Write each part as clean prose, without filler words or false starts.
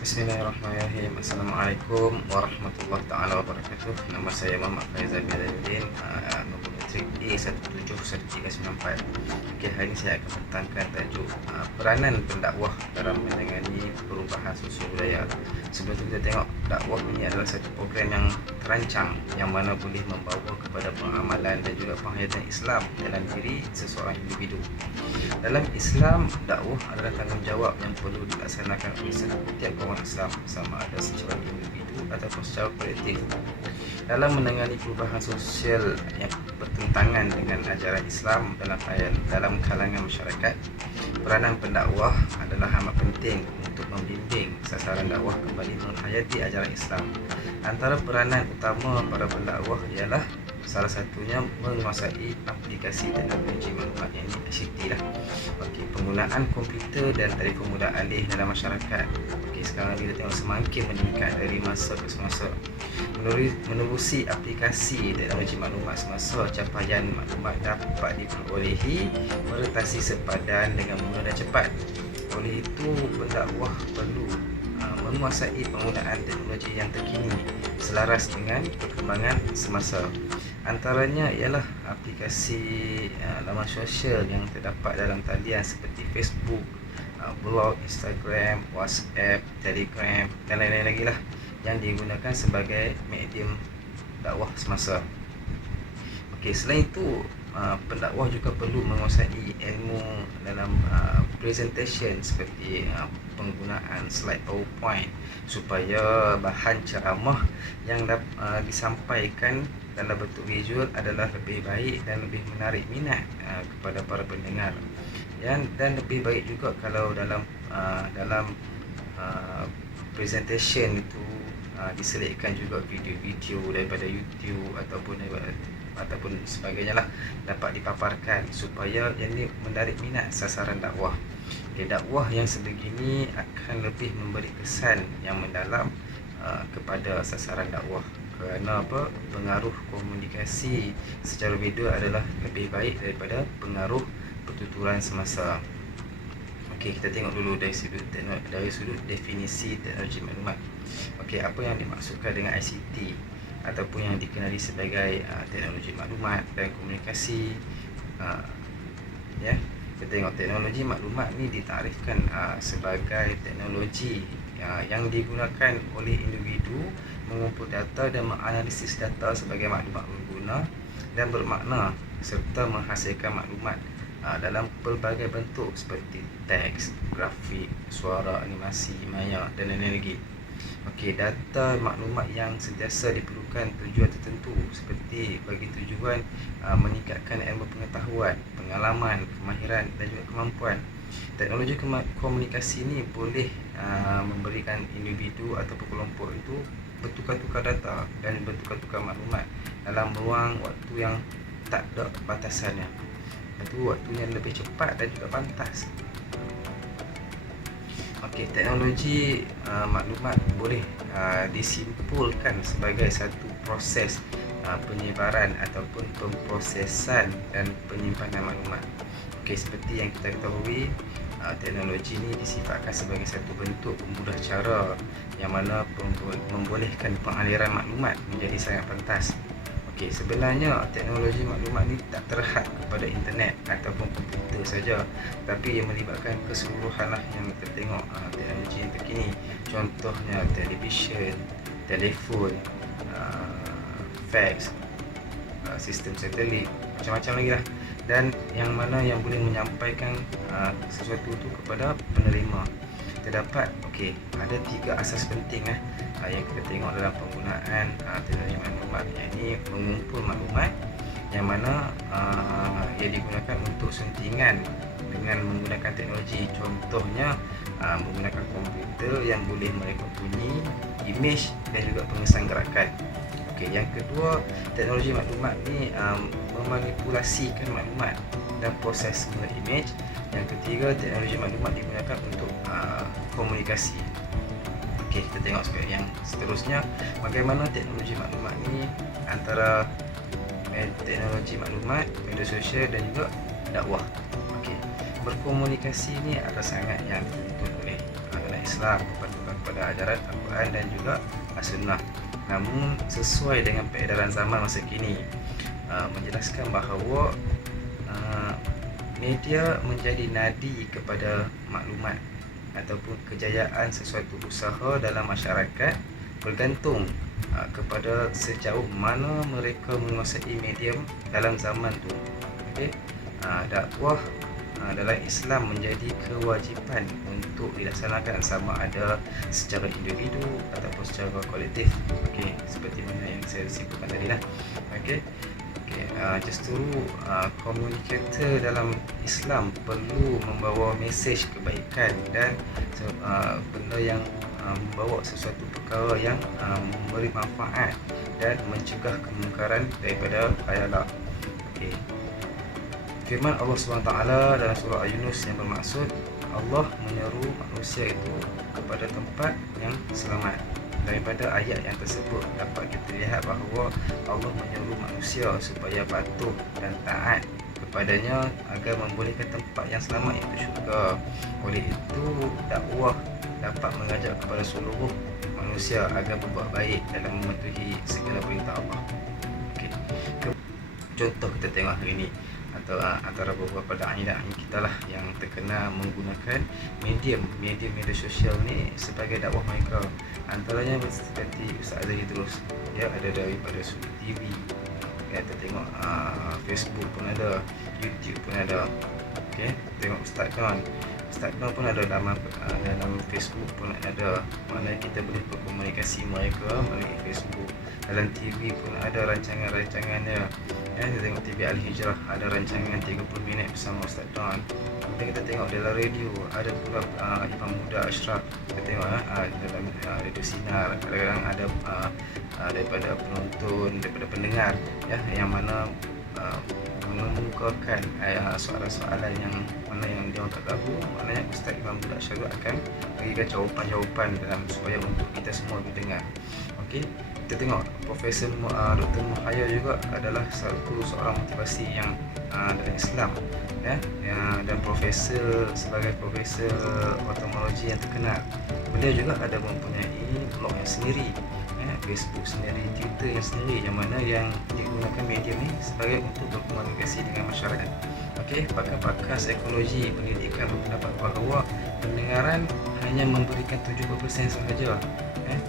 Bismillahirrahmanirrahim. Assalamualaikum warahmatullahi taala wabarakatuh. Nama saya Muhammad Faizal bin Zainuddin, nombor matrik A1713994. Okey, hari ini saya akan tentangkan tajuk peranan pendakwah dalam menangani perubahan sosial budaya. Sebelum itu kita tengok, dakwah ini adalah satu program yang terancang yang mana boleh membawa kepada pengamalan dan juga penghayatan Islam dalam diri seseorang individu. Dalam Islam, dakwah adalah tanggungjawab yang perlu dilaksanakan oleh setiap orang Islam, sama ada secara individu ataupun secara kolektif. Dalam menangani perubahan sosial yang bertentangan dengan ajaran Islam dalam kalangan masyarakat, peranan pendakwah adalah amat penting untuk membimbing sasaran dakwah kembali menghayati ajaran Islam. Antara peranan utama para pendakwah ialah salah satunya menguasai aplikasi teknologi maklumat, yang ini ICT lah. Okey, penggunaan komputer dan telefon mudah alih dalam masyarakat. Okey, sekarang kita tengok semakin meningkat dari masa ke semasa. Menerusi aplikasi teknologi maklumat semasa capaian maklumat dapat diperolehi meretasi sepadan dengan mudah dan cepat. Oleh itu, pendakwah perlu menguasai penggunaan teknologi yang terkini selaras dengan perkembangan semasa. Antaranya ialah aplikasi laman sosial yang terdapat dalam talian seperti Facebook, blog, Instagram, WhatsApp, Telegram dan lain-lain lagi lah, yang digunakan sebagai medium dakwah semasa. Okey, selain itu, pendakwah juga perlu menguasai ilmu dalam presentation seperti penggunaan slide PowerPoint supaya bahan ceramah yang disampaikan dalam bentuk visual adalah lebih baik dan lebih menarik minat kepada para pendengar. Dan lebih baik juga kalau dalam presentation itu diselitkan juga video-video daripada YouTube ataupun sebagainya lah, dapat dipaparkan supaya yang ini menarik minat sasaran dakwah. Dakwah yang sebegini akan lebih memberi kesan yang mendalam kepada sasaran dakwah. Kerana apa? Pengaruh komunikasi secara video adalah lebih baik daripada pengaruh pertuturan semasa. Okey, kita tengok dulu dari sudut definisi teknologi maklumat. Okey, apa yang dimaksudkan dengan ICT ataupun yang dikenali sebagai teknologi maklumat dan komunikasi. Kita tengok, teknologi maklumat ni ditarifkan sebagai teknologi yang digunakan oleh individu mengumpul data dan menganalisis data sebagai maklumat berguna dan bermakna serta menghasilkan maklumat dalam pelbagai bentuk seperti teks, grafik, suara, animasi, maya dan lain-lain lagi. Okey, data maklumat yang sentiasa diperlukan tujuan tertentu seperti bagi tujuan meningkatkan ilmu pengetahuan, pengalaman, kemahiran dan juga kemampuan. Teknologi komunikasi ini boleh memberikan individu ataupun kelompok itu bertukar-tukar data dan bertukar-tukar maklumat dalam ruang waktu yang tak ada batasannya. Itu waktunya lebih cepat dan juga pantas. Okey, teknologi maklumat boleh disimpulkan sebagai satu proses penyebaran ataupun pemprosesan dan penyimpanan maklumat. Okey, seperti yang kita ketahui, teknologi ini disifatkan sebagai satu bentuk pemudah cara yang mana membolehkan pengaliran maklumat menjadi sangat pantas. Okey, sebenarnya teknologi maklumat ni tak terhad kepada internet ataupun komputer saja, tapi ia melibatkan keseluruhan lah yang kita tengok teknologi yang terkini. Contohnya televisyen, telefon, fax, sistem satelit, macam-macam lagi lah. Dan yang mana yang boleh menyampaikan sesuatu itu kepada penerima. Terdapat ada 3 asas penting yang kita tengok dalam penggunaan teknologi maklumat, iaitu mengumpul maklumat yang mana ia digunakan untuk suntingan dengan menggunakan teknologi. Contohnya menggunakan komputer yang boleh merekod bunyi, imej dan juga pengesan gerakan. Okey, yang kedua, teknologi maklumat ni memanipulasikan maklumat dan proses imej. Yang ketiga, teknologi maklumat digunakan untuk komunikasi. Okey, kita tengok sekali yang seterusnya, bagaimana teknologi maklumat ni antara teknologi maklumat, media sosial dan juga dakwah. Okey, berkomunikasi ni ada sangat yang dituntut oleh Islam, berpatokan kepada ajaran Al-Quran dan juga As-Sunnah. Namun sesuai dengan peredaran zaman masa kini, menjelaskan bahawa media menjadi nadi kepada maklumat ataupun kejayaan sesuatu usaha dalam masyarakat bergantung kepada sejauh mana mereka menguasai medium dalam zaman tu. Okey, dakwah dalam Islam menjadi kewajipan untuk dilaksanakan sama ada secara individu ataupun secara kolektif. Okey, seperti mana yang saya sebutkan tadi lah. Okey. Justru komunikator dalam Islam perlu membawa mesej kebaikan dan benda yang membawa sesuatu perkara yang memberi manfaat dan mencegah kemungkaran daripada khayalak. Okey. Firman Allah SWT dalam surah Yunus yang bermaksud Allah menyeru manusia itu kepada tempat yang selamat. Daripada ayat yang tersebut dapat kita lihat bahawa Allah menyeru manusia supaya patuh dan taat kepadanya agar membolehkan tempat yang selamat iaitu syurga. Oleh itu dakwah dapat mengajak kepada seluruh manusia agar berbuat baik dalam mematuhi segala perintah Allah. Okay. Contoh kita tengok hari ini atau antara beberapa da'i kita lah yang terkenal menggunakan media sosial ni sebagai dakwah mereka. Antaranya seperti Ustaz Azhari Idrus, dia ada daripada sudut TV, kita tengok Facebook pun ada, YouTube pun ada. Okay, tengok Ustaz Don pun ada dalam Facebook pun ada. Mana kita boleh berkomunikasi mereka melalui Facebook. Dalam TV pun ada rancangan-rancangannya. Kita tengok TV Al-Hijrah ada rancangan 30 minit bersama Ustaz Don. Kemudian kita tengok dalam radio ada pula Imam Muda Ashraf. Kita tengok dalam radio Sinar kadang-kadang ada daripada penonton, daripada pendengar yang mana mengemukakan soalan-soalan yang mana yang dia tak tahu. Maknanya Ustaz Imam Muda Ashraf akan berikan jawapan-jawapan dalam supaya untuk kita semua mendengar. Okey, kita tengok Profesor Dr. Muhaya juga adalah seorang motivasi yang dalam Islam dan sebagai profesor otomologi yang terkenal. Beliau juga ada mempunyai blog yang sendiri, Facebook sendiri, Twitter yang sendiri, yang mana yang digunakan media ni sebagai untuk berkomunikasi dengan masyarakat. Okey, pakar-pakar psikologi pendidikan berpendapat bahawa pendengaran hanya memberikan 70% sahaja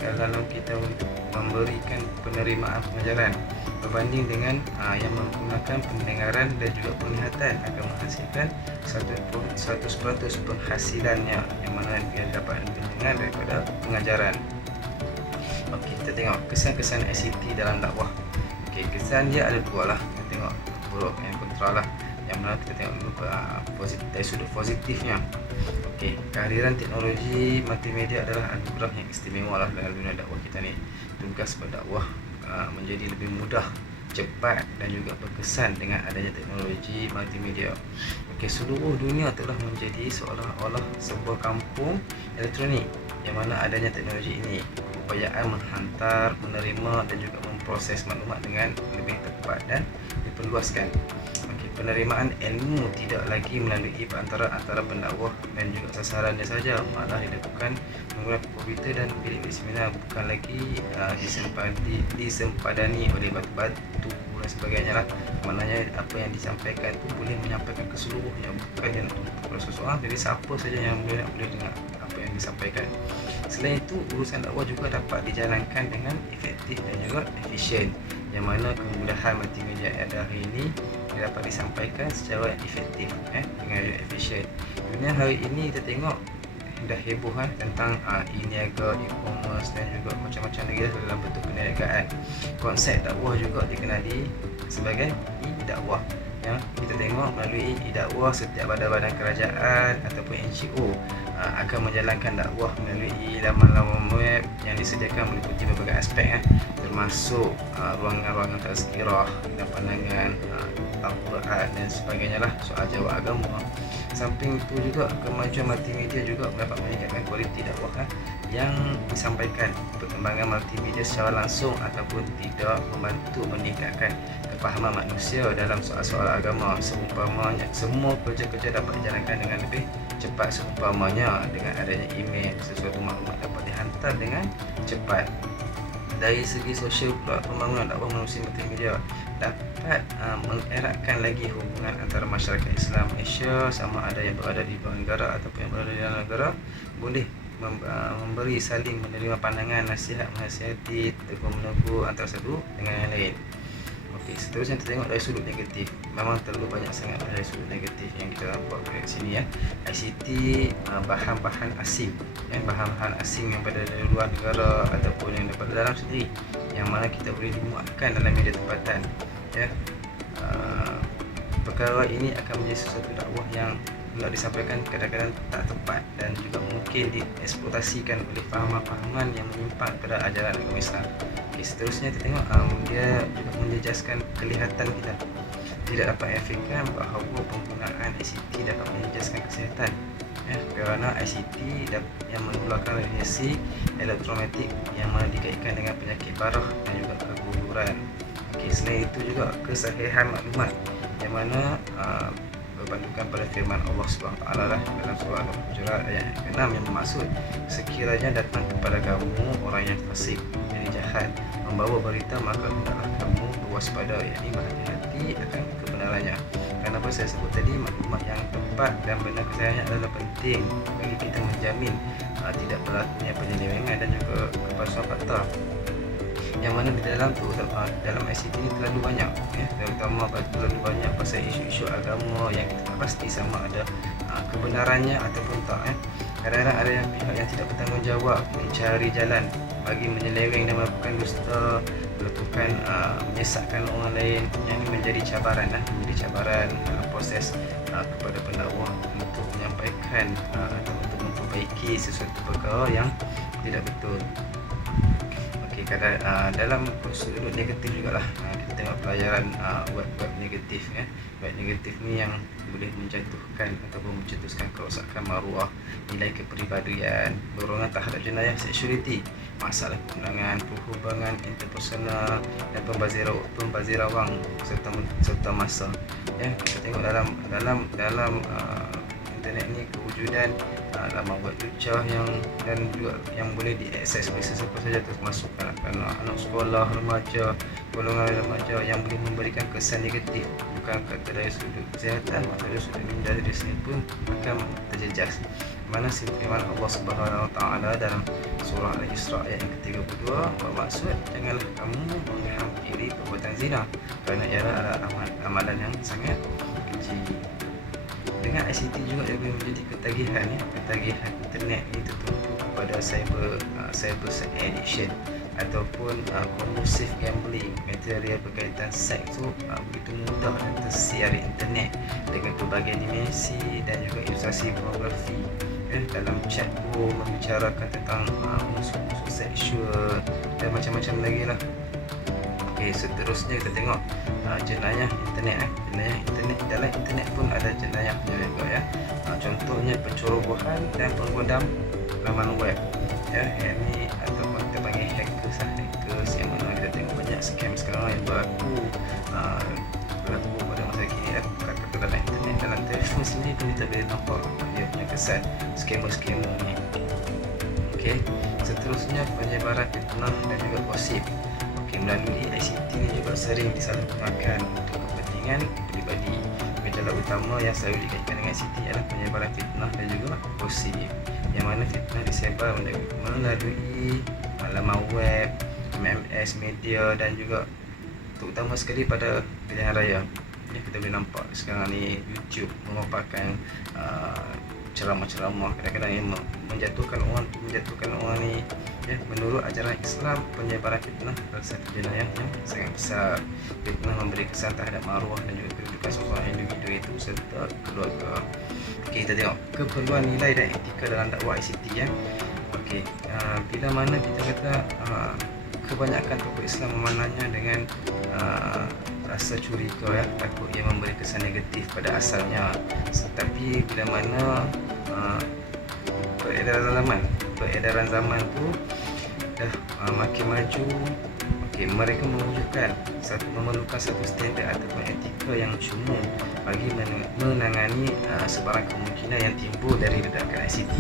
dalam kita untuk memberikan penerimaan pengajaran berbanding dengan yang menggunakan pendengaran dan juga penglihatan akan menghasilkan 100% penghasilannya yang mana dia dapat mendengar daripada pengajaran. Okey, kita tengok kesan-kesan ICT dalam dakwah. Okey, kesan dia ada dua lah. Kita tengok buruk dan kontra lah. Yang mana kita tengok dulu dari sudut positifnya. Okey, kehadiran teknologi multimedia adalah anugerah yang istimewa lah dalam dunia dakwah kita ni. Tugas berdakwah menjadi lebih mudah, cepat dan juga berkesan dengan adanya teknologi multimedia. Okey, seluruh dunia telah menjadi seolah-olah sebuah kampung elektronik yang mana adanya teknologi ini. Keupayaan menghantar, menerima dan juga memproses maklumat dengan lebih tepat dan diperluaskan. Penerimaan ilmu tidak lagi melalui perantara pendakwah dan juga sasarannya saja, malah dilakukan menggunakan komputer dan bilik seminar, bukan lagi disempadani oleh batu-batu dan sebagainya lah. Maknanya apa yang disampaikan tu boleh menyampaikan keseluruhnya, bukan dia nak tumpu seseorang, jadi siapa saja yang boleh dengar apa yang disampaikan. Selain itu, urusan dakwah juga dapat dijalankan dengan efektif dan juga efisien, yang mana kemudahan multimedia ada hari ini dapat disampaikan secara efektif dengan efisien. Dunia hari ini kita tengok dah heboh tentang e-niaga, e-commerce dan juga macam-macam lagi dalam bentuk perniagaan. Konsep dakwah juga dikenali sebagai e-dakwah. Kita tengok melalui e-dakwah setiap badan-badan kerajaan ataupun NGO akan menjalankan dakwah melalui laman-laman web yang disediakan meliputi berbagai aspek termasuk ruangan-ruangan tazkirah dan pandangan Al-Quran dan sebagainya lah, soal jawab agama. Samping itu juga kemajuan multimedia juga dapat meningkatkan kualiti dakwah yang disampaikan. Perkembangan multimedia secara langsung ataupun tidak membantu meningkatkan kefahaman manusia dalam soal-soal agama. Seumpamanya semua kerja-kerja dapat dijalankan dengan lebih cepat, seumpamanya dengan adanya email, sesuatu maklumat dapat dihantar dengan cepat. Dari segi sosial pula, pembangunan dakwah manusia multimedia dapat mengeratkan lagi hubungan antara masyarakat Islam Malaysia, sama ada yang berada di luar negara ataupun yang berada di dalam negara, boleh memberi, saling menerima pandangan, nasihat, menasihati, tegur menegur antara satu dengan yang lain. Okey, seterusnya kita tengok dari sudut negatif. Memang terlalu banyak sangat dari sudut negatif yang kita nampak kat sini ya. ICT bahan-bahan asing, bahan-bahan asing yang berada dari luar negara ataupun yang daripada dalam sendiri, yang mana kita boleh dimuatkan dalam media tempatan ya. Perkara ini akan menjadi sesuatu dakwah yang bila disampaikan kadang-kadang tak tepat dan juga mungkin dieksploitasikan oleh fahaman-fahaman yang menyimpang pada ajaran agama Islam. Okay, seterusnya kita tengok dia juga menjejaskan kelihatan kita. Tidak dapat efekkan bahawa penggunaan ICT dapat menjejaskan kesihatan ya, kerana ICT yang mengeluarkan radiasi elektromagnetik yang mana dikaitkan dengan penyakit parah dan juga keguguran. Okay, selain itu juga kesahihan maklumat yang mana berpandukan pada firman Allah SWT lah dalam surah Al-Hujurat ayat 6 yang bermaksud, sekiranya datang kepada kamu orang yang fasik, yang jahat, membawa berita, maka hendaklah kamu berwaspada, yakni berhati-hati akan kebenarannya. Kenapa saya sebut tadi, maklumat yang tepat dan benar kesahihannya adalah penting bagi kita menjamin tidak berlakunya penyelewengan dan juga kepalsuan fakta, yang mana di dalam tu dalam ICT ni terlalu banyak ya, terutama terlalu banyak pasal isu-isu agama yang kita tak pasti sama ada kebenarannya ataupun tak ya. Kadang-kadang ada yang pihak yang tidak bertanggungjawab mencari jalan bagi menyeleweng dan melakukan dusta, melakukan menyesatkan orang lain, yang ini menjadi cabaran dalam proses kepada pendakwah untuk menyampaikan atau untuk memperbaiki sesuatu perkara yang tidak betul. Dalam sudut negatif jugalah kita tengok pelajaran web negatif ya. Web negatif ni yang boleh menjatuhkan ataupun mencetuskan kerosakan maruah, nilai kepribadian, dorongan terhadap jenayah seksualiti, masalah perundangan, perhubungan interpersonal dan pembaziran wang serta masa ya. Kita tengok dalam internet ni kewujudan laman web lucah dan juga yang boleh diakses oleh sesiapa saja, termasuk anak sekolah, remaja, golongan remaja, yang boleh memberikan kesan negatif, bukan kata dari sudut kesihatan, maka dari sudut minda diri sendiri pun akan terjejas. Mana firman Allah Subhanahu Wa Taala dalam surah Al-Isra ayat yang ke-32 bermaksud, janganlah kamu menghampiri perbuatan zina kerana ia adalah amalan yang sangat keji. Dengan ICT juga dia boleh menjadi ketagihan internet ini tertumpu kepada cyber addiction ataupun compulsive gambling. Material berkaitan seks tu begitu mudah dan tersiar di internet dengan pelbagai dimensi dan juga ilustrasi pornografi dalam chat room, membicarakan tentang unsur-unsur seksual dan macam-macam lagi lah. Okey, seterusnya kita tengok jenayah internet. Jenayah internet, dalam internet pun ada jenayah juga ya. Contohnya pencerobohan dan penggodam laman web ya. Ini ataupun kita panggil hackers yang mana kita tengok banyak scam sekarang yang berlaku pada masa kini ya. Kata dalam internet, dalam telefon sendiri pun kita boleh nampak dia punya kesan scammer ni. Okey, seterusnya penyebaran fitnah dan juga gosip. Melalui ICT ini juga sering disalahgunakan untuk kepentingan pribadi. Gejala utama yang selalu dikaitkan dengan ICT adalah penyebaran fitnah dan juga gosip, yang mana fitnah disebar melalui laman web, MMS, media dan juga terutama sekali pada pilihan raya. Kita boleh nampak sekarang ni YouTube memaparkan ceramah-ceramah kadang-kadang yang menjatuhkan orang ni ya. Menurut ajaran Islam, penyebaran fitnah adalah satu jenayah yang sangat besar. Fitnah memberi kesan terhadap maruah dan juga kedudukan seorang individu itu serta keluarga. Okey, kita tengok keperluan nilai dan etika dalam dakwah ICT ya. Okey, bila mana kita kata kebanyakan tokoh Islam memandangnya dengan rasa curiga ya, takut ia memberi kesan negatif pada asalnya. Tetapi bila mana peredaran zaman tu dah makin maju, Mereka memerlukan satu standard ataupun etika yang cuma bagi menangani sebarang kemungkinan yang timbul dari ledakan ICT.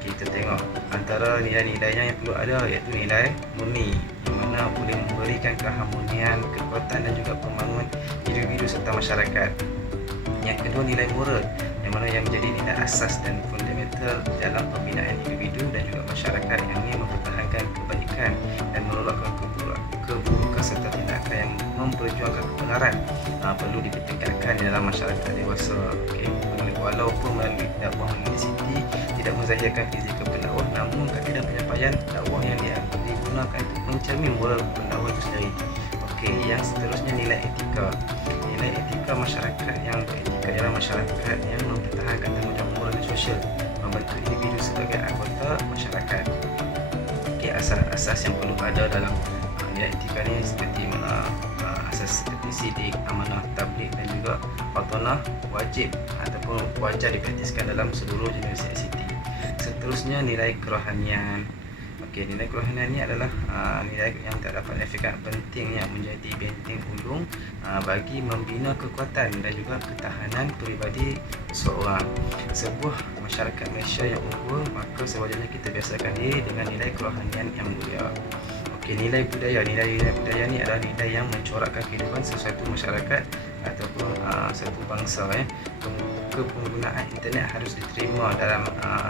Kita tengok antara nilai-nilainya yang perlu ada, iaitu nilai murni, yang mana boleh memberikan keharmonian, kekuatan dan juga pembangunan individu serta masyarakat. Yang kedua, nilai moral, yang mana yang menjadi nilai asas dan fundamental dalam pembinaan individu dan juga masyarakat, yang ini mempertahankan kebaikan dan menolakkan keburukan serta tindakan yang memperjuangkan kebenaran perlu ditingkatkan di dalam masyarakat dewasa. Walaupun melalui dakwah universiti tidak menzahirkan fizikal pendakwah, namun kaedah penyampaian dakwah yang digunakan untuk mencermin moral pendakwah itu sendiri. Yang seterusnya, nilai etika. Nilai etika masyarakat yang beretika dalam masyarakat yang mempertahankan tanggungjawab moral dan sosial, membentuk individu sebagai anggota masyarakat. Asas-asas yang perlu ada dalam nilai etika ni seperti mana asas seperti sidik, amanah, tabligh dan juga autonah wajib ataupun wajar dipraktiskan dalam seluruh jenis ICT. Seterusnya, nilai kerohanian. Nilai kerohanian ini adalah nilai yang terdapat efek penting yang menjadi benteng ulung bagi membina kekuatan dan juga ketahanan peribadi seseorang. Sebuah masyarakat Malaysia yang unggul, maka sewajarnya kita biasakan diri dengan nilai kerohanian yang mulia. Nilai budaya. Nilai budaya ni adalah nilai yang mencorakkan kehidupan sesuatu masyarakat ataupun satu bangsa. Penggunaan internet harus diterima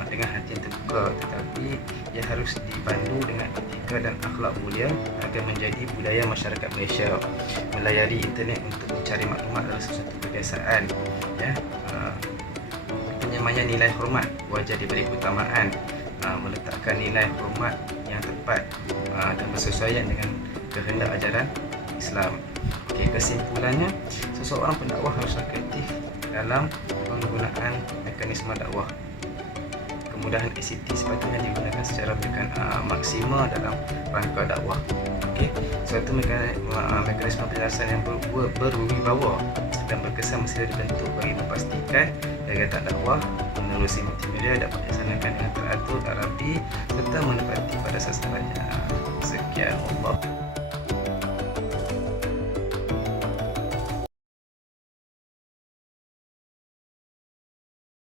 dengan hati yang terbuka, tetapi ia harus dipandu dengan etika dan akhlak mulia agar menjadi budaya masyarakat Malaysia. Melayari internet untuk mencari maklumat adalah sesuatu kebiasaan. Penyamaian nilai hormat, wajar diberi keutamaan, meletakkan nilai hormat yang tepat dan bersesuaian dengan kehendak ajaran Islam. Kesimpulannya, seseorang pendakwah haruslah kreatif dalam penggunaan mekanisme dakwah. Kemudahan ICT sepatutnya digunakan secara maksimal dalam rangka dakwah. Suatu mekanisme penjelasan yang berwibawa dan berkesan mesti dibentuk bagi memastikan kegiatan dakwah menerusi multimedia dapat dilaksanakan dengan teratur, rapi serta menepati pada sasarannya. Sekian, Allah.